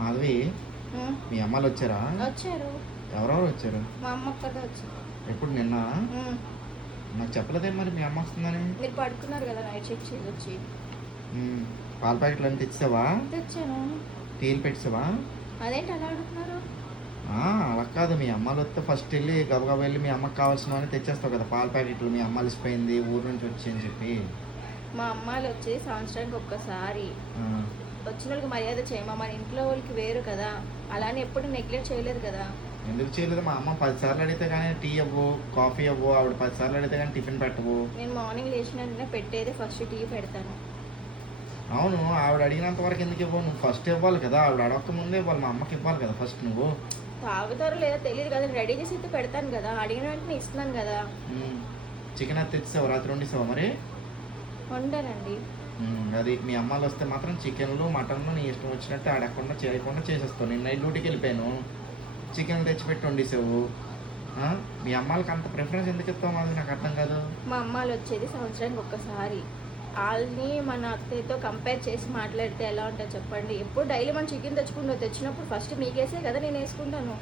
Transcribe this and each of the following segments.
మాధవి, హ్మ్. మీ అమ్మాలు వచ్చారా? వచ్చారు. ఎవరెవరు వచ్చారు? మా అమ్మ ఒక్కతే వచ్చింది. ఎప్పుడు నిన్న? హ్మ్. నాకు చెప్పలేదే మరి మీ అమ్మ వస్తుందని. మీరు పడుకున్నారు కదా నైట్ షిఫ్ట్ చేయొచ్చి. ఉమ్, పాల ప్యాకెట్లు అన్నీ తెచ్చావా? తెచ్చాను. టీలు పెట్టావా? అదేంటి అలా అడుగుతున్నారు? అలా కాదు, మీ అమ్మాలు వస్తే ఫస్ట్ వెళ్ళి గబగబా వెళ్ళి మీ అమ్మకి కావాల్సినవన్నీ తెచ్చేస్తావు కదా, పాల ప్యాకెట్లు. మీ అమ్మ అలసిపోయింది ఊరు నుంచి వచ్చి అని చెప్పి. మా అమ్మాయిలు వచ్చి సంవత్సరానికి ఒక్కసారి ఆ, వచ్చిన వాళ్ళకి మర్యాద చేయమా, మన ఇంట్లో వాళ్ళకి వేరు కదా. అలానే ఎప్పుడు నెగ్లెక్ట్ చేయలేదు కదా. ఎందుకు చేయలేదు? మా అమ్మ 10 సార్లు అడిగితే కానీ టీ ఇవ్వు, కాఫీ ఇవ్వు. ఆవిడ 10 సార్లు అడిగితే కానీ టిఫిన్ పెట్టవు. నేను మార్నింగ్ లేచిన వెంటనే పెట్టేది ఫస్ట్ టీ పెడతాను. అవును, ఆవిడ అడిగినంత వరకు ఎందుకు ఇవ్వవు? నువ్వు ఫస్ట్ ఇవ్వాలి కదా, ఆవిడ అడగక ముందే ఇవ్వాలి. మా అమ్మకి ఇవ్వాలి కదా ఫస్ట్ నువ్వు. తాగుతారో లేదో తెలియదు కదా, రెడీ చేసి అయితే పెడతాను కదా, అడిగిన వెంటనే ఇస్తున్నాను కదా. చికెన్ అది తెచ్చావు, రాత్రి వండిస్తావా మరి? వండానండి. అది మీ అమ్మాలు వస్తే మాత్రం చికెన్లు మటన్లు నీ ఇష్టం వచ్చినట్టు ఆడకుండా చేయకుండా చేసేస్తావు. నేను నైట్ డ్యూటీకి వెళ్ళిపోయాను, చికెన్ తెచ్చిపెట్టి వండిసావు. మీ అమ్మాలకి అంత ప్రిఫరెన్స్ ఎందుకు ఇస్తావు? మాది నాకు అర్థం కాదు. మా అమ్మాలు వచ్చేది సంవత్సరానికి ఒక్కసారి. వాళ్ళని మన అత్తయ్యతో కంపేర్ చేసి మాట్లాడితే ఎలా ఉంటుంది చెప్పండి. ఎప్పుడు డైలీ మనం చికెన్ తెచ్చినప్పుడు ఫస్ట్ మీకేసే కదా నేను వేసుకుంటాను.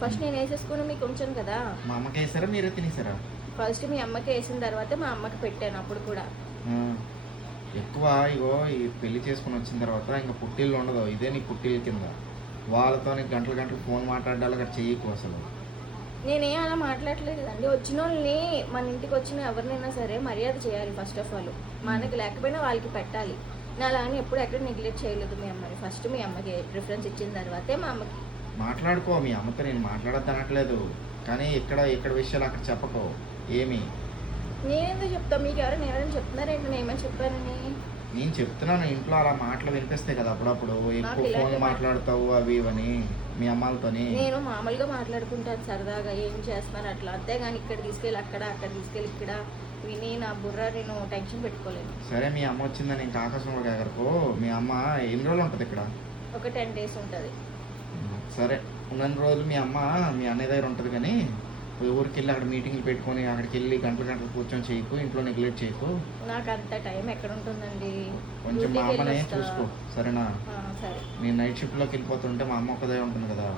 ఫస్ట్ నేను వేసేసుకుని మీకు ఉంచాను కదా. మా అమ్మకి వేసారా, మీరే తినేసారా? ఫస్ట్ మీ అమ్మకి వేసిన తర్వాత మా అమ్మకి పెట్టాను అప్పుడు కూడా. ఆ, ఎక్కువ ఇగో ఈ పెళ్లి చేసుకుని వచ్చిన తర్వాత ఇంకా పుట్టిల్లు ఉండదు, ఇదే నీ పుట్టిల్లు కింద. వాళ్ళతో నీకు గంటలు గంటలు ఫోన్ మాట్లాడాలి అక్కడ చెయ్యకు అసలు. నేనేం అలా మాట్లాడలేదు కదండి. వచ్చిన వాళ్ళని మన ఇంటికి వచ్చిన ఎవరినైనా సరే మర్యాద చేయాలి ఫస్ట్ ఆఫ్ ఆల్. మనకి లేకపోయినా వాళ్ళకి పెట్టాలి. నేను అలానే ఎప్పుడు ఎక్కడ నెగ్లెక్ట్ చేయలేదు మీ అమ్మని. ఫస్ట్ మీ అమ్మకి ప్రిఫరెన్స్ ఇచ్చిన తర్వాతే మా అమ్మకి. మాట్లాడుకో మీ అమ్మతో, నేను మాట్లాడద్దు అనట్లేదు, కానీ ఇక్కడ విషయాలు అక్కడ చెప్పకో ఏమి. నేనేందో చెప్తా, మీకు ఎవరైనా చెప్తున్నారేంటి నేను ఏమైనా చెప్పానని? నేను చెప్తున్నాను, ఇంట్లో అలా మాటలు వినిపిస్తాయి కదా అప్పుడప్పుడు, ఎక్కువ ఫోన్ మాట్లాడతావు అవి ఇవని మీ అమ్మాలతోని. నేను మామూలుగా మాట్లాడుకుంటాను సరదాగా, ఏం చేస్తున్నాను అట్లా, అంతేగాని ఇక్కడ తీసుకెళ్ళి అక్కడ తీసుకెళ్ళి ఇక్కడ విని నా బుర్ర నేను టెన్షన్ పెట్టుకోలేను. సరే, మీ అమ్మ వచ్చిందని ఇంకా ఆకాశంలో ఎగరకు. మీ అమ్మ ఎన్ని రోజులు ఉంటుంది ఇక్కడ? ఒక 10 days ఉంటుంది. సరే, ఉన్న రోజులు మీ అమ్మ మీ అన్నయ్య దగ్గర ఉంటుంది, కానీ ఊరికి వెళ్ళి అక్కడ మీటింగ్లు పెట్టుకొని అక్కడికి వెళ్ళి గంటలు గంటలు కూర్చొని చేయకు, ఇంట్లో నెగ్లెక్ట్ చేయకు. నాకు అంత టైం ఎక్కడ ఉంటుందండి. కొంచెం మా అమ్మనే చూసుకో, సరేనా? సరే. నేను నైట్ షిఫ్ట్లోకి వెళ్ళిపోతుంటే మా అమ్మ ఒక్కదే ఉంటుంది కదా.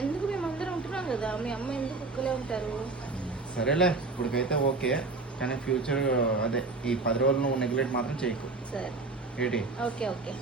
ఎందుకు, మేమందరం ఉంటున్నాం కదా, మీ అమ్మ ఎందుకు ఒక్కలే ఉంటారు? సరేలే, ఇప్పటికైతే ఓకే, కానీ ఫ్యూచర్ అదే ఈ 10 రోజులు నువ్వు నెగ్లెక్ట్ మాత్రం చేయకు. సరే. ఏంటి? ఓకే.